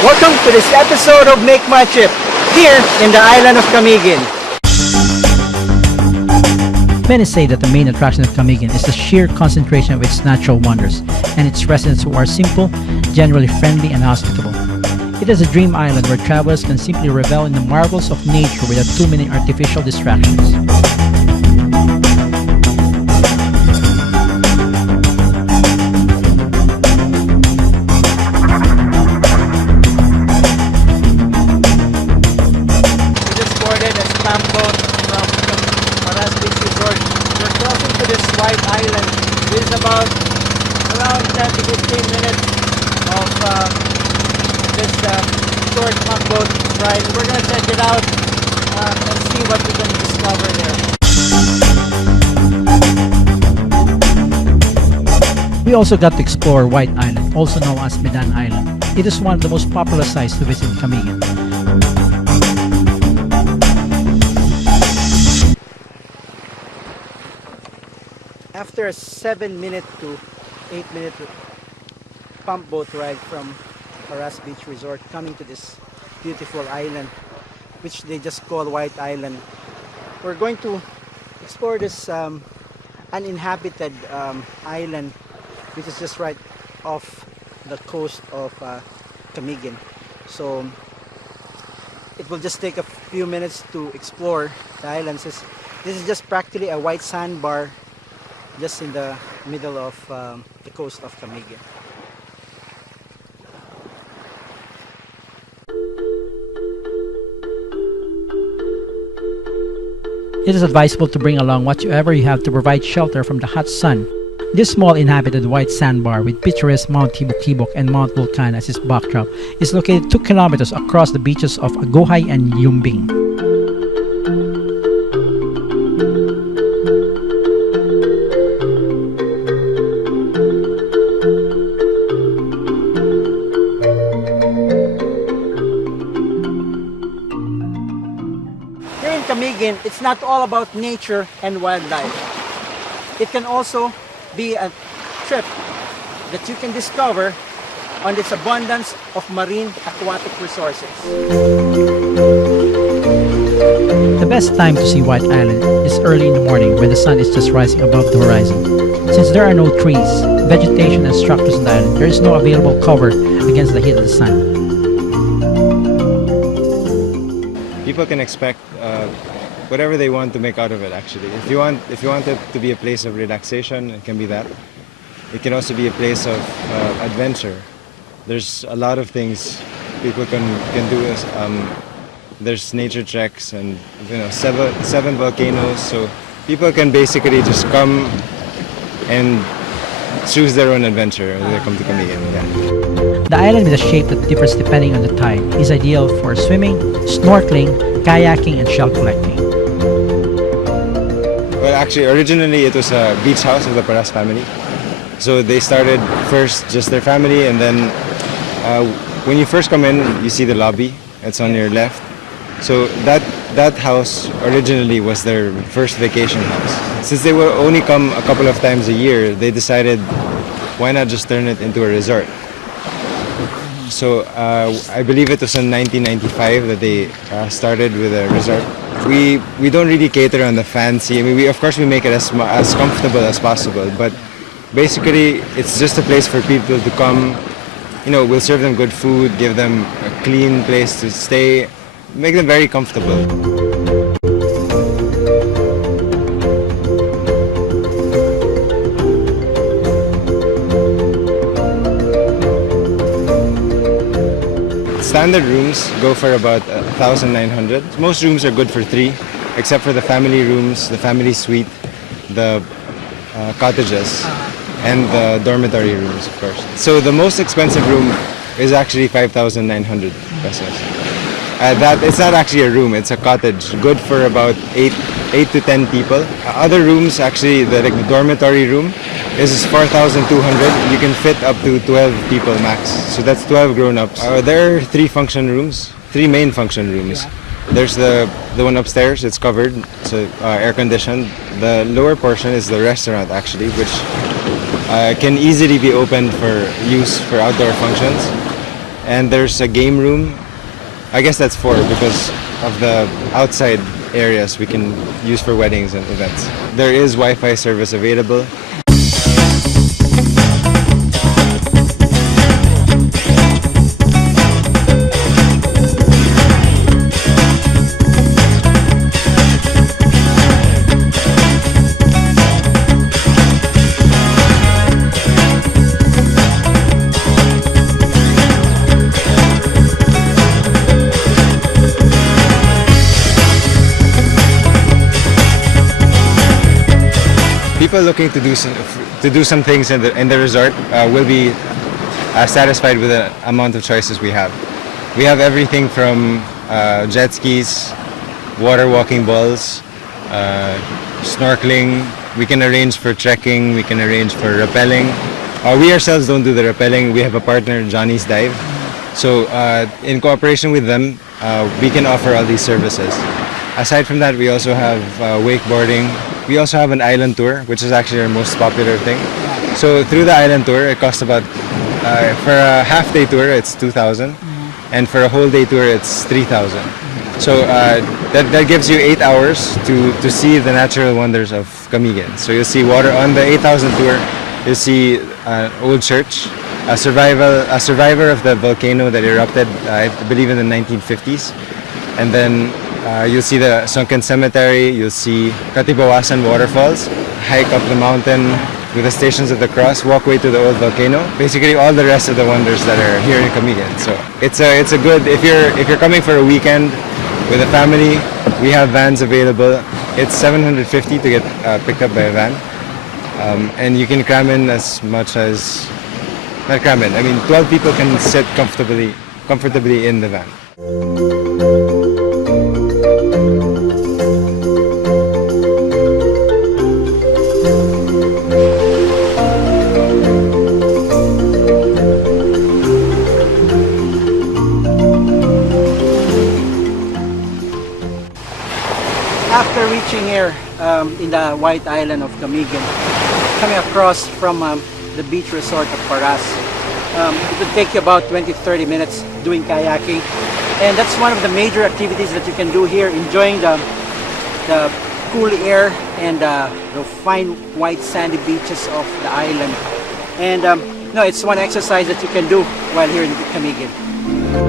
Welcome to this episode of Make My Trip, here in the island of Camiguin. Many say that the main attraction of Camiguin is the sheer concentration of its natural wonders and its residents who are simple, generally friendly and hospitable. It is a dream island where travelers can simply revel in the marvels of nature without too many artificial distractions. White Island. This is about around 10 to 15 minutes of this short boat ride. We're going to check it out and see what we can discover there. We also got to explore White Island, also known as Medan Island. It is one of the most popular sites to visit in Camiguin. After a 7-minute to 8-minute pump boat ride from Paras Beach Resort, coming to this beautiful island, which they just call White Island, we're going to explore this uninhabited island, which is just right off the coast of Camiguin. So it will just take a few minutes to explore the island. This is just practically a white sandbar just in the middle of the coast of Camiguin. It is advisable to bring along whatever you have to provide shelter from the hot sun. This small inhabited white sandbar with picturesque Mount Tibok and Mount Vulcan as its backdrop is located 2 kilometers across the beaches of Agohay and Yumbing. Camiguin, it's not all about nature and wildlife. It can also be a trip that you can discover on its abundance of marine aquatic resources. The best time to see White Island is early in the morning when the sun is just rising above the horizon. Since there are no trees, vegetation and structures on the island, there is no available cover against the heat of the sun. People can expect whatever they want to make out of it. Actually, if you want it to be a place of relaxation, it can be that. It can also be a place of adventure. There's a lot of things people can do. There's nature treks and 7 volcanoes, so people can basically just come and choose their own adventure when they come to Camiguin. Yeah. The island with a shape that differs depending on the tide is ideal for swimming, snorkeling, kayaking, and shell collecting. Well, actually, originally it was a beach house of the Paras family. So they started first just their family, and then when you first come in, you see the lobby. It's on your left. So that house originally was their first vacation house. Since they will only come a couple of times a year, they decided, why not just turn it into a resort? So I believe it was in 1995 that they started with a resort. We don't really cater on the fancy. I mean, of course we make it as comfortable as possible, but basically it's just a place for people to come. We'll serve them good food, give them a clean place to stay, make them very comfortable. Standard rooms go for about 1,900. Most rooms are good for 3, except for the family rooms, the family suite, the cottages. and the dormitory rooms, of course. So the most expensive room is actually 5,900 pesos. That it's not actually a room; it's a cottage, good for about eight to 10 people. Other rooms, actually, like the dormitory room, is 4,200. You can fit up to 12 people max. So that's 12 grown-ups. There are three main function rooms. There's the one upstairs. It's covered, so air conditioned. The lower portion is the restaurant, actually, which can easily be opened for use for outdoor functions. And there's a game room. I guess that's four because of the outside areas we can use for weddings and events. There is Wi-Fi service available. People looking to do some things in the resort will be satisfied with the amount of choices we have. We have everything from jet skis, water walking balls, snorkeling. We can arrange for trekking. We can arrange for rappelling. We ourselves don't do the rappelling. We have a partner, Johnny's Dive. So in cooperation with them, we can offer all these services. Aside from that, we also have wakeboarding. We also have an island tour, which is actually our most popular thing. So through the island tour, it costs about, for a half-day tour, it's 2,000. And for a whole day tour, it's 3,000. So that gives you 8 hours to see the natural wonders of Camiguin. So you'll see water on the 8,000 tour. You'll see an old church, a survivor of the volcano that erupted, I believe, in the 1950s. And then you'll see the sunken cemetery, you'll see Katibawasan waterfalls, hike up the mountain with the Stations of the Cross, walkway to the old volcano. Basically all the rest of the wonders that are here in Camiguin. So it's a good, if you're coming for a weekend with a family, we have vans available. It's 750 to get picked up by a van. And you can cram in as much as, not cram in, I mean 12 people can sit comfortably in the van. After reaching here in the White Island of Camiguin, coming across from the beach resort of Paras, it would take you about 20-30 minutes doing kayaking, and that's one of the major activities that you can do here, enjoying the cool air and the fine white sandy beaches of the island. And no, it's one exercise that you can do while here in Camiguin.